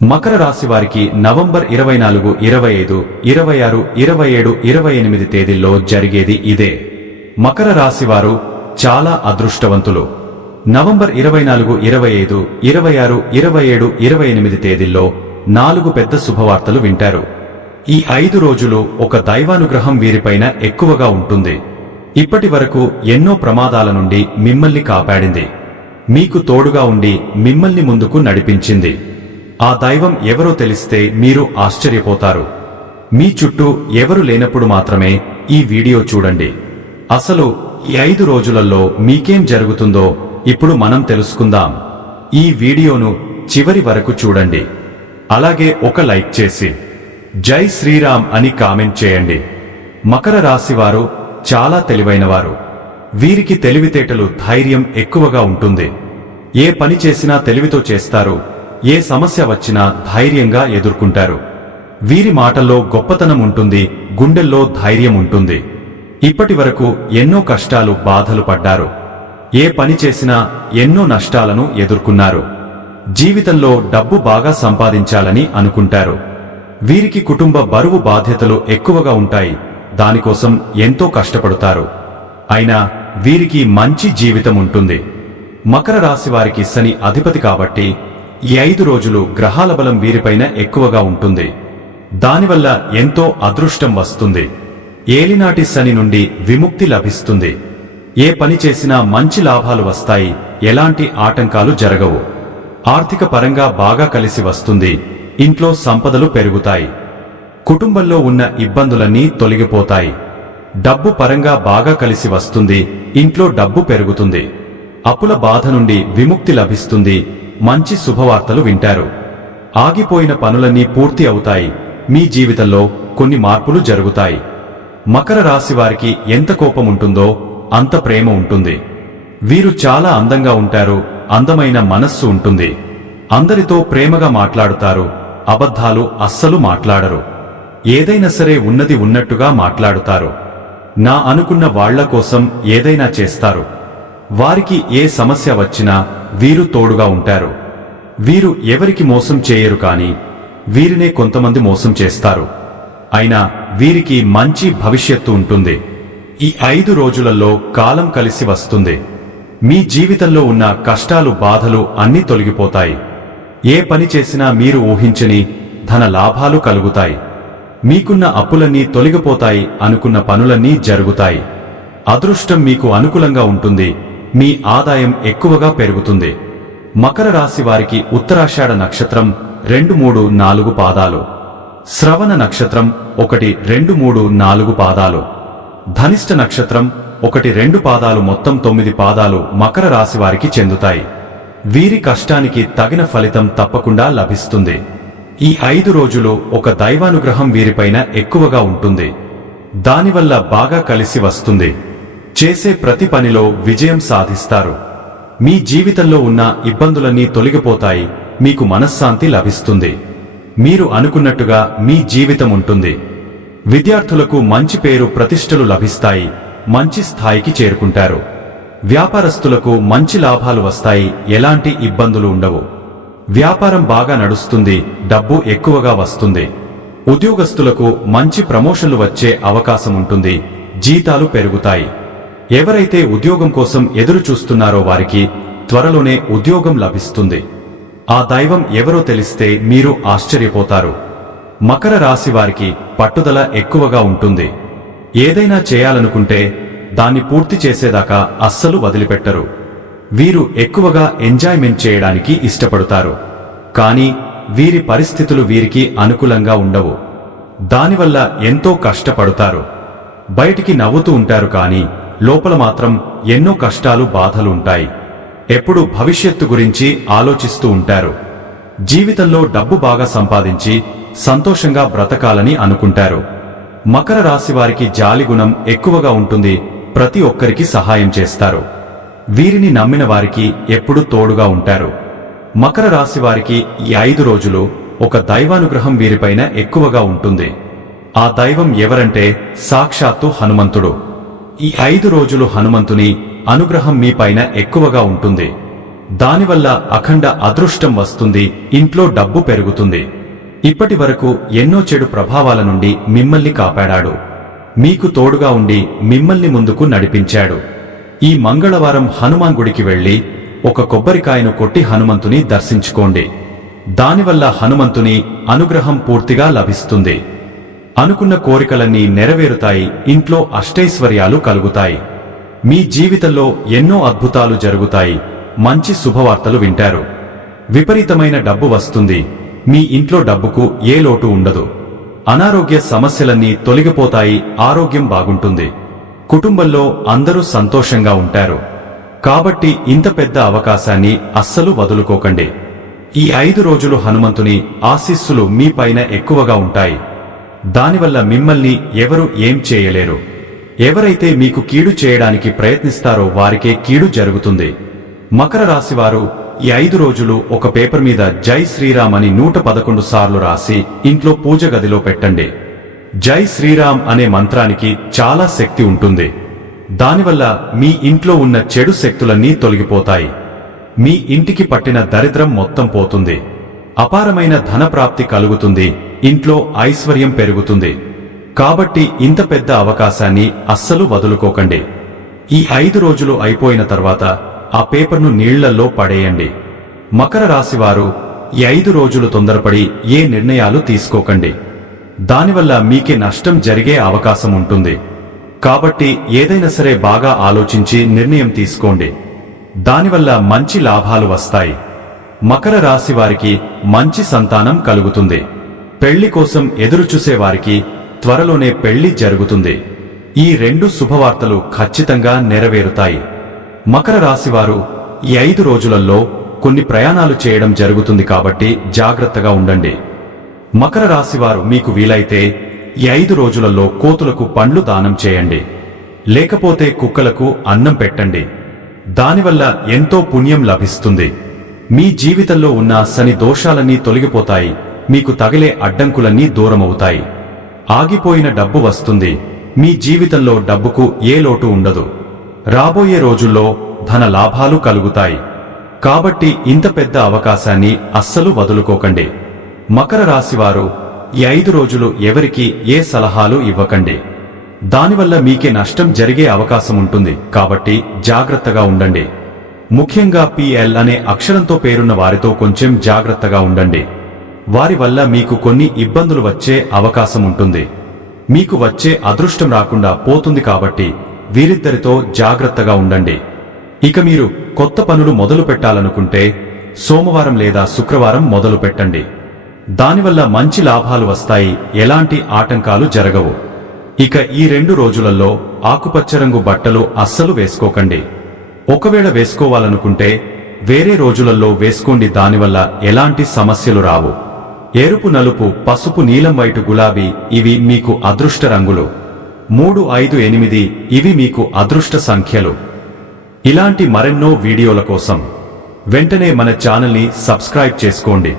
మకర రాశి వారికి నవంబర్ 24, 25, 26, 27, 28 తేదీల్లో జరిగేది ఇదే. మకర రాశి వారు చాలా అదృష్టవంతులు. నవంబర్ 24, 25, 26, 27, 28 తేదీల్లో 4 పెద్ద శుభవార్తలు వింటారు. ఈ 5 రోజులు ఒక దైవానుగ్రహం వీరిపైన ఎక్కువగా ఉంటుంది. ఇప్పటి వరకు ఎన్నో ప్రమాదాల నుండి మిమ్మల్ని కాపాడింది. మీకు తోడుగా ఉండి మిమ్మల్ని ముందుకు నడిపించింది. ఆ దైవం ఎవరో తెలిస్తే మీరు ఆశ్చర్యపోతారు. మీ చుట్టూ ఎవరు లేనప్పుడు మాత్రమే ఈ వీడియో చూడండి. అసలు ఈ 5 రోజులలో మీకేం జరుగుతుందో ఇప్పుడు మనం తెలుసుకుందాం. ఈ వీడియోను చివరి వరకు చూడండి. అలాగే ఒక లైక్ చేసి జై శ్రీరామ్ అని కామెంట్ చేయండి. మకర రాశి వారు చాలా తెలివైనవారు. వీరికి తెలివితేటలు, ధైర్యం ఎక్కువగా ఉంటుంది. ఏ పని చేసినా తెలివితో చేస్తారు. ఏ సమస్య వచ్చినా ధైర్యంగా ఎదుర్కొంటారు. వీరి మాటల్లో గొప్పతనం ఉంటుంది, గుండెల్లో ధైర్యం ఉంటుంది. ఇప్పటి వరకు ఎన్నో కష్టాలు, బాధలు పడ్డారు. ఏ పని చేసినా ఎన్నో నష్టాలను ఎదుర్కొన్నారు. జీవితంలో డబ్బు బాగా సంపాదించాలని అనుకుంటారు. వీరికి కుటుంబ బరువు, బాధ్యతలు ఎక్కువగా ఉంటాయి. దానికోసం ఎంతో కష్టపడతారు. అయినా వీరికి మంచి జీవితం ఉంటుంది. మకర రాశి వారికి శని అధిపతి కాబట్టి ఈ 5 రోజులు గ్రహాల బలం వీరిపైన ఎక్కువగా ఉంటుంది. దానివల్ల ఎంతో అదృష్టం వస్తుంది. ఏలినాటి శని నుండి విముక్తి లభిస్తుంది. ఏ పని చేసినా మంచి లాభాలు వస్తాయి. ఎలాంటి ఆటంకాలు జరగవు. ఆర్థిక పరంగా బాగా కలిసి వస్తుంది. ఇంట్లో సంపదలు పెరుగుతాయి. కుటుంబంలో ఉన్న ఇబ్బందులన్నీ తొలగిపోతాయి. డబ్బు పరంగా బాగా కలిసి వస్తుంది. ఇంట్లో డబ్బు పెరుగుతుంది. అప్పుల బాధ నుండి విముక్తి లభిస్తుంది. మంచి శుభవార్తలు వింటారు. ఆగిపోయిన పనులన్నీ పూర్తి అవుతాయి. మీ జీవితంలో కొన్ని మార్పులు జరుగుతాయి. మకర రాశి వారికి ఎంత కోపం ఉంటుందో అంత ప్రేమ ఉంటుంది. వీరు చాలా అందంగా ఉంటారు. అందమైన మనస్సు ఉంటుంది. అందరితో ప్రేమగా మాట్లాడుతారు. అబద్ధాలు అస్సలు మాట్లాడరు. ఏదైనా సరే ఉన్నది ఉన్నట్టుగా మాట్లాడుతారు. నా అనుకున్న వాళ్ల కోసం ఏదైనా చేస్తారు. వారికి ఏ సమస్య వచ్చినా వీరు తోడుగా ఉంటారు. వీరు ఎవరికి మోసం చేయరు, కానీ వీరినే కొంతమంది మోసం చేస్తారు. అయినా వీరికి మంచి భవిష్యత్తు ఉంటుంది. ఈ 5 రోజులలో కాలం కలిసి వస్తుంది. మీ జీవితంలో ఉన్న కష్టాలు, బాధలు అన్నీ తొలగిపోతాయి. ఏ పని చేసినా మీరు ఊహించని ధన లాభాలు కలుగుతాయి. మీకున్న అప్పులన్నీ తొలగిపోతాయి. అనుకున్న పనులన్నీ జరుగుతాయి. అదృష్టం మీకు అనుకూలంగా ఉంటుంది. మీ ఆదాయం ఎక్కువగా పెరుగుతుంది. మకర రాశి వారికి ఉత్తరాషాఢ నక్షత్రం 2, 3, 4 పాదాలు, శ్రవణ నక్షత్రం 1, 2, 3, 4 పాదాలు, ధనిష్ట నక్షత్రం 1, 2 పాదాలు, మొత్తం 9 పాదాలు మకర రాశి వారికి చెందుతాయి. వీరి కష్టానికి తగిన ఫలితం తప్పకుండా లభిస్తుంది. ఈ 5 రోజులు ఒక దైవానుగ్రహం వీరిపైన ఎక్కువగా ఉంటుంది. దానివల్ల బాగా కలిసి వస్తుంది. చేసే ప్రతి పనిలో విజయం సాధిస్తారు. మీ జీవితంలో ఉన్న ఇబ్బందులన్నీ తొలగిపోతాయి. మీకు మనశ్శాంతి లభిస్తుంది. మీరు అనుకున్నట్టుగా మీ జీవితం ఉంటుంది. విద్యార్థులకు మంచి పేరు, ప్రతిష్టలు లభిస్తాయి. మంచి స్థాయికి చేరుకుంటారు. వ్యాపారస్తులకు మంచి లాభాలు వస్తాయి. ఎలాంటి ఇబ్బందులు ఉండవు. వ్యాపారం బాగా నడుస్తుంది. డబ్బు ఎక్కువగా వస్తుంది. ఉద్యోగస్తులకు మంచి ప్రమోషన్లు వచ్చే అవకాశం ఉంటుంది. జీతాలు పెరుగుతాయి. ఎవరైతే ఉద్యోగం కోసం ఎదురు చూస్తున్నారో వారికి త్వరలోనే ఉద్యోగం లభిస్తుంది. ఆ దైవం ఎవరో తెలిస్తే మీరు ఆశ్చర్యపోతారు. మకర రాశి వారికి పట్టుదల ఎక్కువగా ఉంటుంది. ఏదైనా చేయాలనుకుంటే దాన్ని పూర్తి చేసేదాకా అస్సలు వదిలిపెట్టరు. వీరు ఎక్కువగా ఎంజాయ్మెంట్ చేయడానికి ఇష్టపడతారు. కానీ వీరి పరిస్థితులు వీరికి అనుకూలంగా ఉండవు. దానివల్ల ఎంతో కష్టపడతారు. బయటికి నవ్వుతూ ఉంటారు, కానీ లోపల మాత్రం ఎన్నో కష్టాలు, బాధలు ఉంటాయి. ఎప్పుడు భవిష్యత్తు గురించి ఆలోచిస్తూ ఉంటారు. జీవితంలో డబ్బు బాగా సంపాదించి సంతోషంగా బ్రతకాలని అనుకుంటారు. మకర రాశి వారికి జాలి గుణం ఎక్కువగా ఉంటుంది. ప్రతి ఒక్కరికి సహాయం చేస్తారు. వీరిని నమ్మిన వారికి ఎప్పుడు తోడుగా ఉంటారు. మకర రాశి వారికి ఈ 5 రోజులు ఒక దైవానుగ్రహం వీరిపైన ఎక్కువగా ఉంటుంది. ఆ దైవం ఎవరంటే సాక్షాత్తు హనుమంతుడు. ఈ 5 రోజులు హనుమంతుని అనుగ్రహం మీ పైన ఎక్కువగా ఉంటుంది. దానివల్ల అఖండ అదృష్టం వస్తుంది, ఇంట్లో డబ్బు పెరుగుతుంది. ఇప్పటి వరకు ఎన్నో చెడు ప్రభావాల నుండి మిమ్మల్ని కాపాడాడు. మీకు తోడుగా ఉండి మిమ్మల్ని ముందుకు నడిపించాడు. ఈ మంగళవారం హనుమాన్ గుడికి వెళ్లి ఒక కొబ్బరికాయను కొట్టి హనుమంతుని దర్శించుకోండి. దానివల్ల హనుమంతుని అనుగ్రహం పూర్తిగా లభిస్తుంది. అనుకున్న కోరికలన్నీ నెరవేరుతాయి, ఇంట్లో అష్టైశ్వర్యాలు కలుగుతాయి. మీ జీవితంలో ఎన్నో అద్భుతాలు జరుగుతాయి, మంచి శుభవార్తలు వింటారు. విపరీతమైన డబ్బు వస్తుంది. మీ ఇంట్లో డబ్బుకు ఏ లోటు ఉండదు. అనారోగ్య సమస్యలన్నీ తొలగిపోతాయి, ఆరోగ్యం బాగుంటుంది. కుటుంబంలో అందరూ సంతోషంగా ఉంటారు. కాబట్టి ఇంత పెద్ద అవకాశాన్ని అస్సలు వదులుకోకండి. ఈ 5 రోజులు హనుమంతుని ఆశీస్సులు మీ పైన ఎక్కువగా ఉంటాయి. దానివల్ల మిమ్మల్ని ఎవరు ఏం చేయలేరు. ఎవరైతే మీకు కీడు చేయడానికి ప్రయత్నిస్తారో వారికే కీడు జరుగుతుంది. మకర రాశివారు ఈ 5 రోజులు ఒక పేపర్ మీద జై శ్రీరామ్ అని 111 సార్లు రాసి ఇంట్లో పూజ గదిలో పెట్టండి. జై శ్రీరామ్ అనే మంత్రానికి చాలా శక్తి ఉంటుంది. దానివల్ల మీ ఇంట్లో ఉన్న చెడు శక్తులన్నీ తొలగిపోతాయి. మీ ఇంటికి పట్టిన దరిద్రం మొత్తం పోతుంది. అపారమైన ధనప్రాప్తి కలుగుతుంది. ఇంట్లో ఐశ్వర్యం పెరుగుతుంది. కాబట్టి ఇంత పెద్ద అవకాశాన్ని అస్సలు వదులుకోకండి. ఈ 5 రోజులు అయిపోయిన తర్వాత ఆ పేపర్ను నీళ్లల్లో పడేయండి. మకర రాశివారు ఈ 5 రోజులు తొందరపడి ఏ నిర్ణయాలు తీసుకోకండి. దానివల్ల మీకే నష్టం జరిగే అవకాశం ఉంటుంది. కాబట్టి ఏదైనా సరే బాగా ఆలోచించి నిర్ణయం తీసుకోండి. దానివల్ల మంచి లాభాలు వస్తాయి. మకర రాశి వారికి మంచి సంతానం కలుగుతుంది. పెళ్లి కోసం ఎదురుచూసే వారికి త్వరలోనే పెళ్లి జరుగుతుంది. ఈ 2 శుభవార్తలు ఖచ్చితంగా నెరవేరుతాయి. మకర రాశివారు ఈ 5 రోజులలో కొన్ని ప్రయాణాలు చేయడం జరుగుతుంది, కాబట్టి జాగ్రత్తగా ఉండండి. మకర రాశివారు మీకు వీలైతే ఈ 5 రోజులలో కోతులకు పండ్లు దానం చేయండి. లేకపోతే కుక్కలకు అన్నం పెట్టండి. దానివల్ల ఎంతో పుణ్యం లభిస్తుంది. మీ జీవితంలో ఉన్న శని దోషాలన్నీ తొలగిపోతాయి. మీకు తగిలే అడ్డంకులన్నీ దూరమవుతాయి. ఆగిపోయిన డబ్బు వస్తుంది. మీ జీవితంలో డబ్బుకు ఏ లోటు ఉండదు. రాబోయే రోజుల్లో ధన లాభాలు కలుగుతాయి. కాబట్టి ఇంత పెద్ద అవకాశాన్ని అస్సలు వదులుకోకండి. మకర రాశివారు ఈ 5 రోజులు ఎవరికి ఏ సలహాలు ఇవ్వకండి. దానివల్ల మీకే నష్టం జరిగే అవకాశం ఉంటుంది. కాబట్టి జాగ్రత్తగా ఉండండి. ముఖ్యంగా PL అనే అక్షరంతో పేరున్న వారితో కొంచెం జాగ్రత్తగా ఉండండి. వారి వల్ల మీకు కొన్ని ఇబ్బందులు వచ్చే అవకాశం ఉంటుంది. మీకు వచ్చే అదృష్టం రాకుండా పోతుంది. కాబట్టి వీరిద్దరితో జాగ్రత్తగా ఉండండి. ఇక మీరు కొత్త పనులు మొదలు పెట్టాలనుకుంటే సోమవారం లేదా శుక్రవారం మొదలు పెట్టండి. దానివల్ల మంచి లాభాలు వస్తాయి. ఎలాంటి ఆటంకాలు జరగవు. ఇక ఈ 2 రోజులలో ఆకుపచ్చ రంగు బట్టలు అస్సలు వేసుకోకండి. ఒకవేళ వేసుకోవాలనుకుంటే వేరే రోజులలో వేసుకోండి. దానివల్ల ఎలాంటి సమస్యలు రావు. ఎరుపు, నలుపు, పసుపు, నీలం, వైటు, గులాబీ ఇవి మీకు అదృష్ట రంగులు. 3, 5, 8 ఇవి మీకు అదృష్ట సంఖ్యలు. ఇలాంటి మరెన్నో వీడియోల కోసం వెంటనే మన ఛానల్ని సబ్స్క్రైబ్ చేసుకోండి.